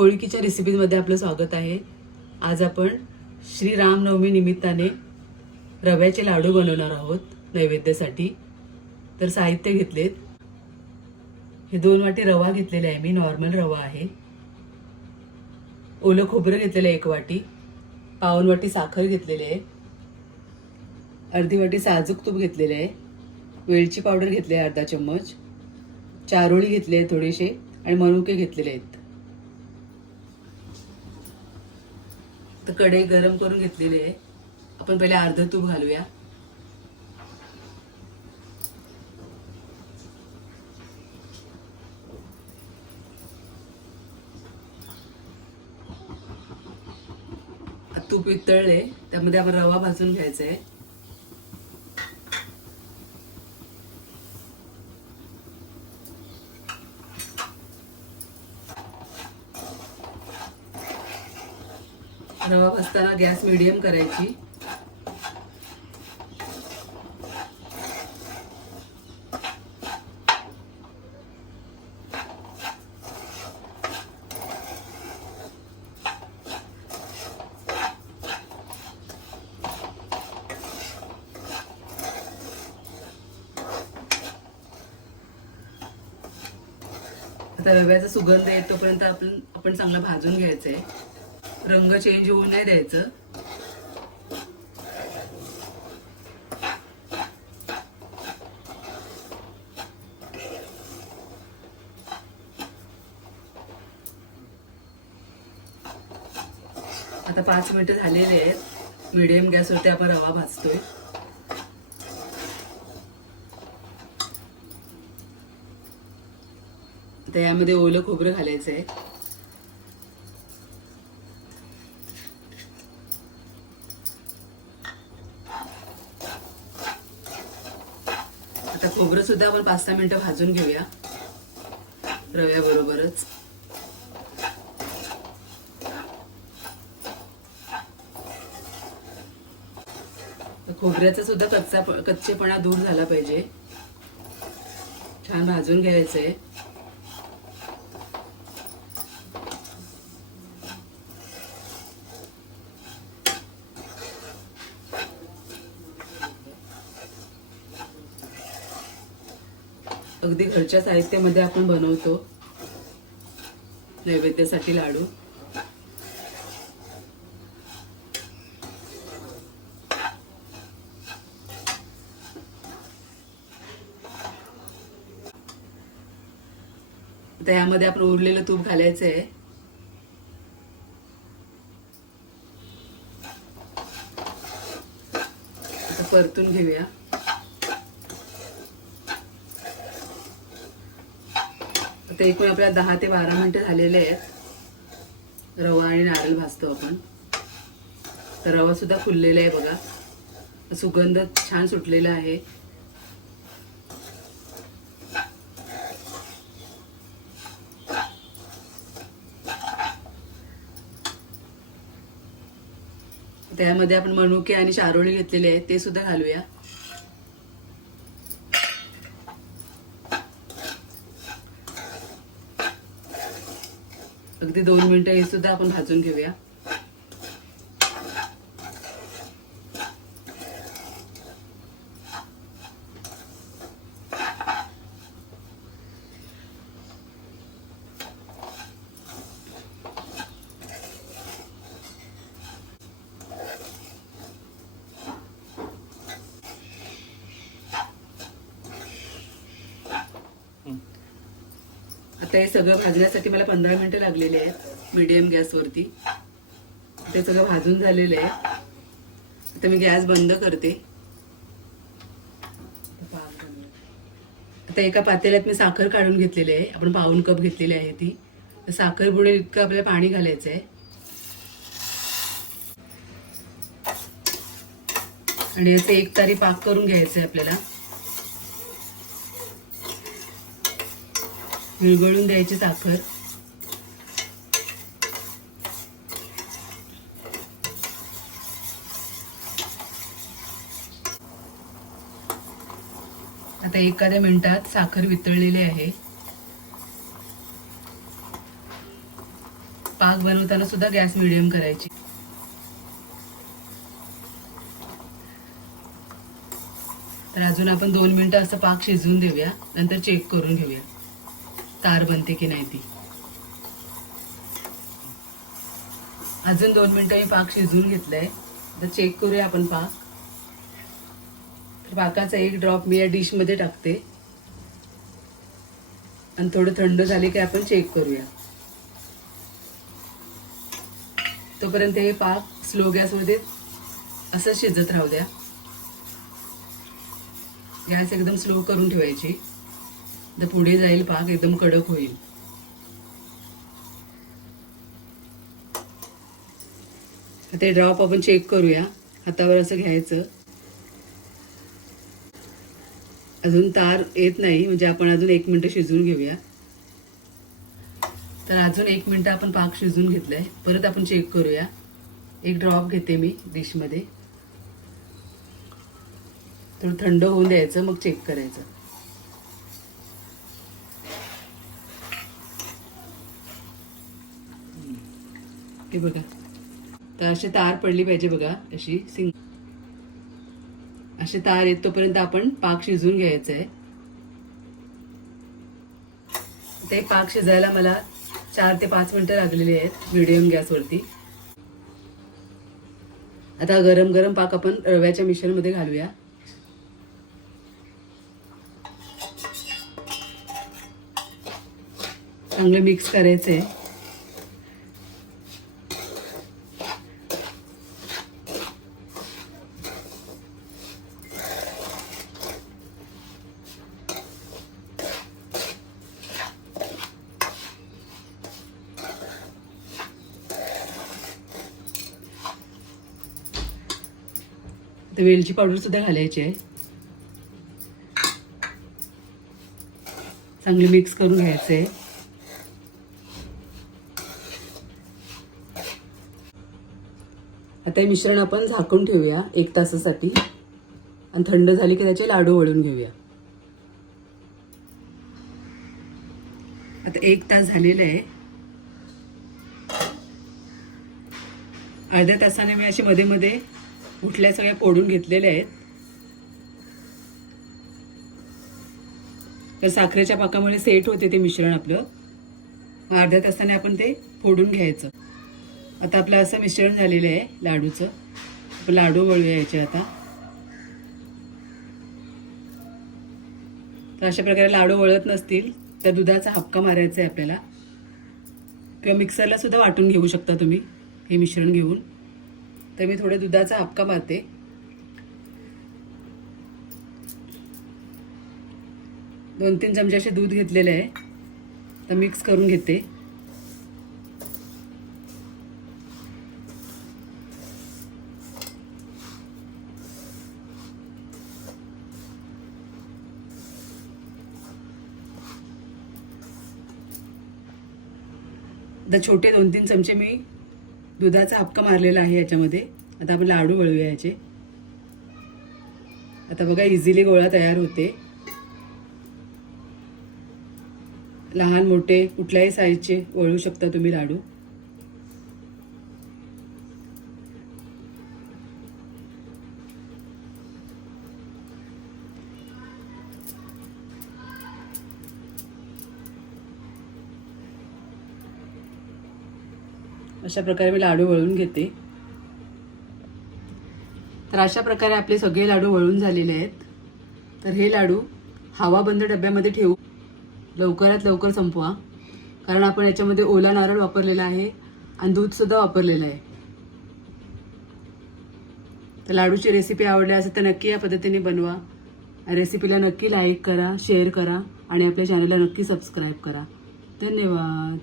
कोळीकीच्या रेसिपीजमध्ये आपलं स्वागत आहे. आज आपण श्री रामनवमी निमित्ताने रव्याचे लाडू बनवणार आहोत नैवेद्यासाठी. तर साहित्य घेतलेत. हे दोन वाटी रवा घेतलेले आहे मी नॉर्मल रवा आहे. ओलं खोबरं घेतलेलं आहे एक वाटी. पावन वाटी साखर घेतलेली आहे. अर्धी वाटी साजूक तूप घेतलेले आहे. वेलची पावडर घेतली आहे अर्धा चम्मच. चारोळी घेतली आहे थोडेसे आणि मनुके घेतलेले आहेत. तर कढई गरम करून घेतलेली आहे. आपण पहिले अर्ध तूप घालूया. तूप वितळले त्यामध्ये आपण रवा भाजून घ्यायचा आहे रवा भाजताना गॅस मिडियम करायची. आता रव्याचा सुगंध येतोपर्यंत आपण आपण चांगला भाजून घ्यायचंय. रंग चेंज होऊ नाही द्यायचं. आता पाच मिनिटं झालेले आहेत. मिडियम गॅसवरती आपण रवा भाजतोय. आता यामध्ये ओलं खोबरं घालायचं आहे आता खोबरं सुद्धा आपण पाच सहा मिनिटं भाजून घेऊया. रव्याबरोबरच खोबऱ्याचा सुद्धा कच्चा कच्चेपणा दूर झाला पाहिजे. छान भाजून घ्यायचंय. अगदी घरच्या साहित्यामध्ये आपण बनवतो. नैवेद्यासाठी लाडू. आता ह्यामध्ये आपण उरलेलं तूप घालायचं आहे आता परतून घेऊया. तर एकूण आपल्या दहा ते बारा मिनिटं झालेले आहेत. रवा आणि नारळ भाजतो आपण. तर रवा सुद्धा फुललेला आहे बघा. सुगंध छान सुटलेला आहे. त्यामध्ये आपण मनुके आणि चारोळी घेतलेले आहेत ते सुद्धा घालूया. अगदी दोन मिनिटं हे सुद्धा आपण भाजून घेऊया. आता हे सगळं भाजण्यासाठी मला पंधरा मिनिटं लागलेले आहेत मिडियम गॅसवरती ते सगळं भाजून झालेलं आहे. आता मी गॅस बंद करते. आता एका पातेल्यात मी साखर काढून घेतलेली आहे. आपण पाऊन कप घेतलेली आहे ती. तर साखर बुडेल इतकं आपल्याला पाणी घालायचं आहे आणि याचे एक तारी पाक करून घ्यायचं आहे आपल्याला. विरघळून द्यायची साखर. आता एखाद्या मिनिटात साखर वितळलेली आहे. पाक बनवताना सुद्धा गॅस मिडियम करायची. तर अजून आपण दोन मिनिटं असं पाक शिजवून देऊया. नंतर चेक करून घेऊया. तार बनते की नाही ती? अजून दोन मिनिटं मी पाक शिजवून घेतलाय. तर चेक करूया आपण पाक. तर पाकाचा एक ड्रॉप मी या डिशमध्ये टाकते. आणि थोडं थंड झाले की आपण चेक करूया. तोपर्यंत हे पाक स्लो गॅसमध्ये असं शिजत राहू द्या. गॅस एकदम स्लो करून ठेवायची. तर पुढे जाईल पाक एकदम कडक होईल. ते ड्रॉप आपण चेक करूया. हातावर असं घ्यायचं. अजून तार येत नाही म्हणजे आपण अजून एक मिनिट शिजवून घेऊया. तर अजून एक मिनटं आपण पाक शिजवून घेतलाय. परत आपण चेक करूया. एक ड्रॉप घेते मी डिशमध्ये थोडं थंड होऊन द्यायचं मग चेक करायचं. हे बघा. तर अशी तार पडली पाहिजे बघा अशी सिंग. असे तार येत तोपर्यंत आपण पाक शिजवून घ्यायचं आहे. ते पाक शिजायला मला चार ते पाच मिनटं लागलेली आहेत मिडियम गॅसवरती आता गरम गरम पाक आपण रव्याच्या मिश्रणमध्ये घालूया. चांगलं मिक्स करायचं आहे वेलची पावडर सुद्धा घालायची आहे. चांगली मिक्स करून घ्यायचं. आहे आता हे मिश्रण आपण झाकून ठेवूया एक तासासाठी. आणि थंड झाली की त्याचे लाडू वळून घेऊया. आता एक तास झालेलं आहे. अर्ध्या तासाने मी असे मध्ये मध्ये उठल्या सगळ्या फोडून घेतलेल्या आहेत. तर साखरेच्या पाकामुळे सेट होते ते मिश्रण आपलं. मग अर्ध्या तासाने आपण ते फोडून घ्यायचं. आता आपलं असं मिश्रण झालेलं आहे लाडूचं. आपण लाडू वळूया याचे आता. तर अशा प्रकारे लाडू वळत नसतील तर दुधाचा हक्का मारायचा आहे आपल्याला. किंवा मिक्सरला सुद्धा वाटून घेऊ शकता तुम्ही हे मिश्रण घेऊन. तर मी थोडे दुधाचा हपका मारते. दोन तीन चमचे असे दूध घेतलेले आहे. तर मिक्स करून घेते. आता छोटे दोन तीन चमचे मी दुधाचा हपका मारलेला आहे याच्यामध्ये. आता आपण लाडू वळूया याचे. आता बघा इझिली गोळा तयार होते. लहान मोठे कुठल्याही साईजचे वळू शकता तुम्ही लाडू. अशा प्रकारे मी लाडू वळून घेते. तर अशा प्रकारे आपले सगळे लाडू वळून झालेले आहेत. तर हे लाडू हवाबंद डब्यामध्ये ठेवू. लवकरात लवकर संपवा. कारण आपण याच्यामध्ये ओला नारळ वापरलेला आहे आणि दूधसुद्धा वापरलेलं आहे. तर लाडूची रेसिपी आवडली असेल तर नक्की या पद्धतीने बनवा. रेसिपीला नक्की लाईक करा शेअर करा आणि आपल्या चॅनलला नक्की सबस्क्राईब करा. धन्यवाद.